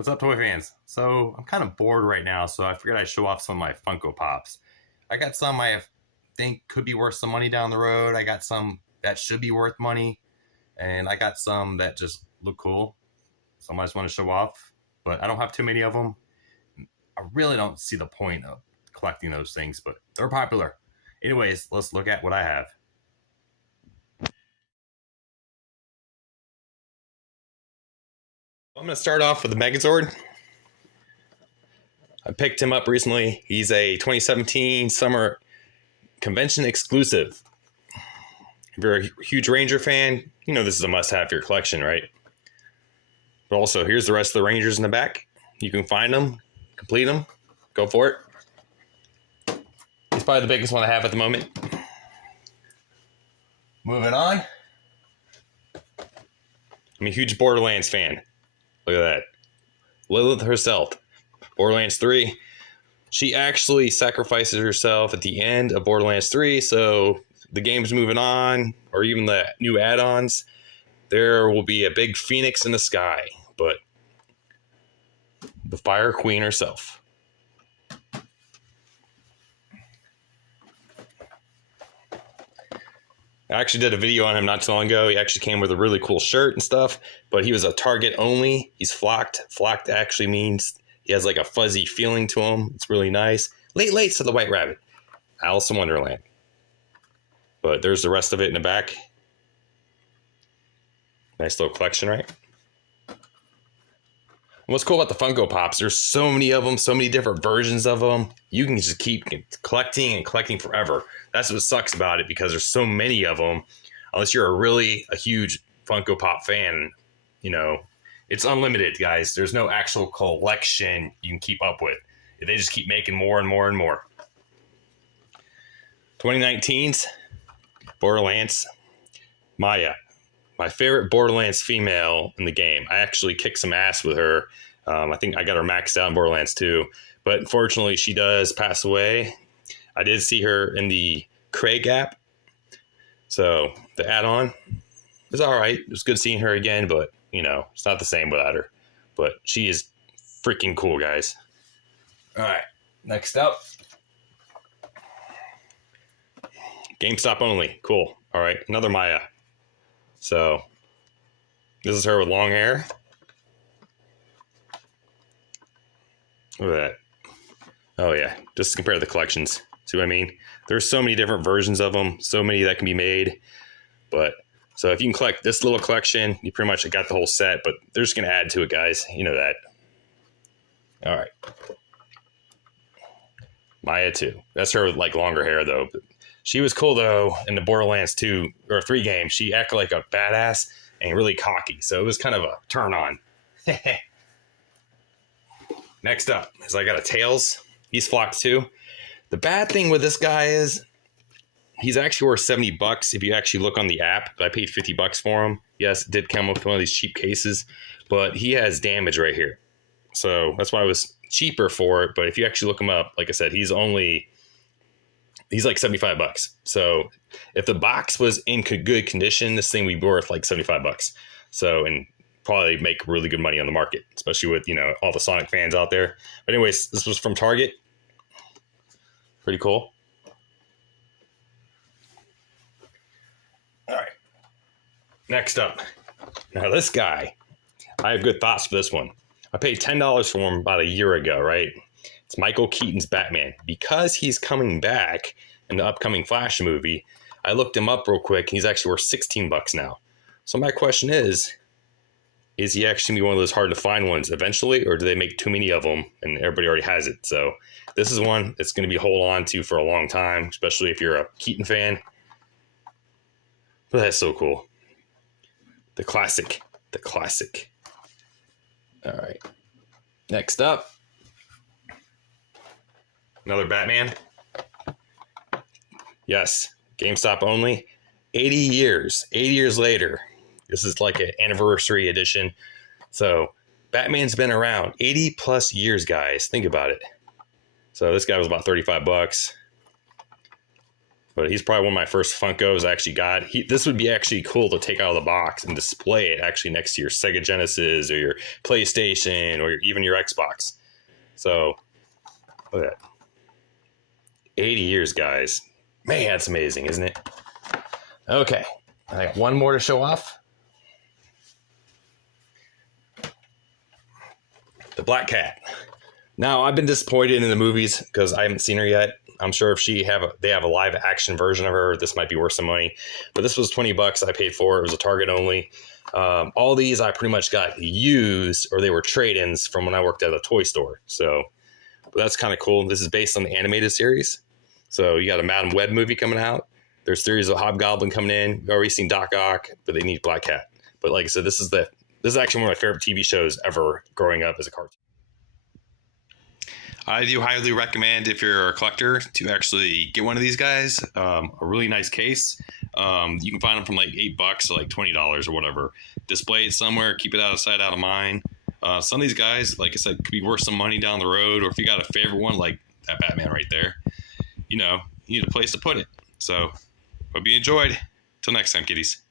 What's up, toy fans? So I'm kind of bored right now, so I figured I'd show off some of my Funko Pops. I got some I think could be worth some money down the road. I got some that should be worth money, and I got some that just look cool. Some I just want to show off, but I don't have too many of them. I really don't see the point of collecting those things, but they're popular. Anyways, let's look at what I have. I'm going to start off with the Megazord. I picked him up recently. He's a 2017 summer convention exclusive. If you're a huge Ranger fan, you know this is a must-have for your collection, right? But also, here's the rest of the Rangers in the back. You can find them, complete them, go for it. He's probably the biggest one I have at the moment. Moving on. I'm a huge Borderlands fan. Look at that. Lilith herself. Borderlands 3. She actually sacrifices herself at the end of Borderlands 3, so the game's moving on, or even the new add-ons, there will be a big phoenix in the sky, but the Fire Queen herself. I actually did a video on him not too long ago. He actually came with a really cool shirt and stuff, but he was a target only. He's flocked. Flocked actually means he has like a fuzzy feeling to him. It's really nice. Late, late, said the White Rabbit. Alice in Wonderland. But there's the rest of it in the back. Nice little collection, right? And what's cool about the Funko Pops, there's so many of them, so many different versions of them. You can just keep collecting and collecting forever. That's what sucks about it, because there's so many of them. Unless you're a huge Funko Pop fan, you know, it's unlimited, guys. There's no actual collection you can keep up with. They just keep making more and more and more. 2019's Borderlands Maya. My favorite Borderlands female in the game. I actually kicked some ass with her. I think I got her maxed out in Borderlands 2. But unfortunately, she does pass away. I did see her in the Craig app. So the add-on was all right. It was good seeing her again, but you know, it's not the same without her. But she is freaking cool, guys. All right, next up. GameStop only. Cool. All right, another Maya. So this is her with long hair. Look at that. Oh yeah, just compare the collections. See what I mean? There's so many different versions of them, so many that can be made. But so if you can collect this little collection, you pretty much got the whole set, but they're just going to add to it, guys. You know that. All right. Maya 2. That's her with like longer hair though. But she was cool though in the Borderlands 2 or 3 game. She acted like a badass and really cocky. So it was kind of a turn on. Next up is I got a Tails. He's flocked too. The bad thing with this guy is he's actually worth $70 if you actually look on the app, but I paid $50 for him. Yes, it did come with one of these cheap cases, but he has damage right here. So that's why it was cheaper for it. But if you actually look him up, like I said, he's like $75. So if the box was in good condition, this thing would be worth like $75. So, and probably make really good money on the market, especially with, you know, all the Sonic fans out there. But anyways, this was from Target. Pretty cool. All right. Next up. Now this guy, I have good thoughts for this one. I paid $10 for him about a year ago, right? It's Michael Keaton's Batman. Because he's coming back in the upcoming Flash movie, I looked him up real quick. He's actually worth $16 now. So my question is he actually gonna be one of those hard to find ones eventually, or do they make too many of them and everybody already has it? So this is one that's going to be hold on to for a long time, especially if you're a Keaton fan. But that's so cool. The classic. The classic. All right. Next up. Another Batman. Yes. GameStop only. 80 years. 80 years later. This is like an anniversary edition. So Batman's been around 80 plus years, guys. Think about it. So this guy was about $35. But he's probably one of my first Funkos I actually got. This would be actually cool to take out of the box and display it actually next to your Sega Genesis or your PlayStation or even your Xbox. So, look at that. 80 years, guys. Man, that's amazing, isn't it? Okay, I got one more to show off. The Black Cat. Now, I've been disappointed in the movies because I haven't seen her yet. I'm sure if they have a live action version of her, this might be worth some money. But this was $20 I paid for. It was a Target only. All these I pretty much got used, or they were trade-ins from when I worked at a toy store. So but that's kind of cool. This is based on the animated series. So you got a Madam Web movie coming out. There's series of Hobgoblin coming in. We've already seen Doc Ock, but they need Black Cat. But like I said, this is actually one of my favorite TV shows ever growing up as a cartoon. I do highly recommend, if you're a collector, to actually get one of these guys. A really nice case. You can find them from like $8 to like $20 or whatever. Display it somewhere, keep it out of sight, out of mind. Some of these guys, like I said, could be worth some money down the road. Or if you got a favorite one, like that Batman right there, you need a place to put it. So hope you enjoyed. Till next time, kiddies.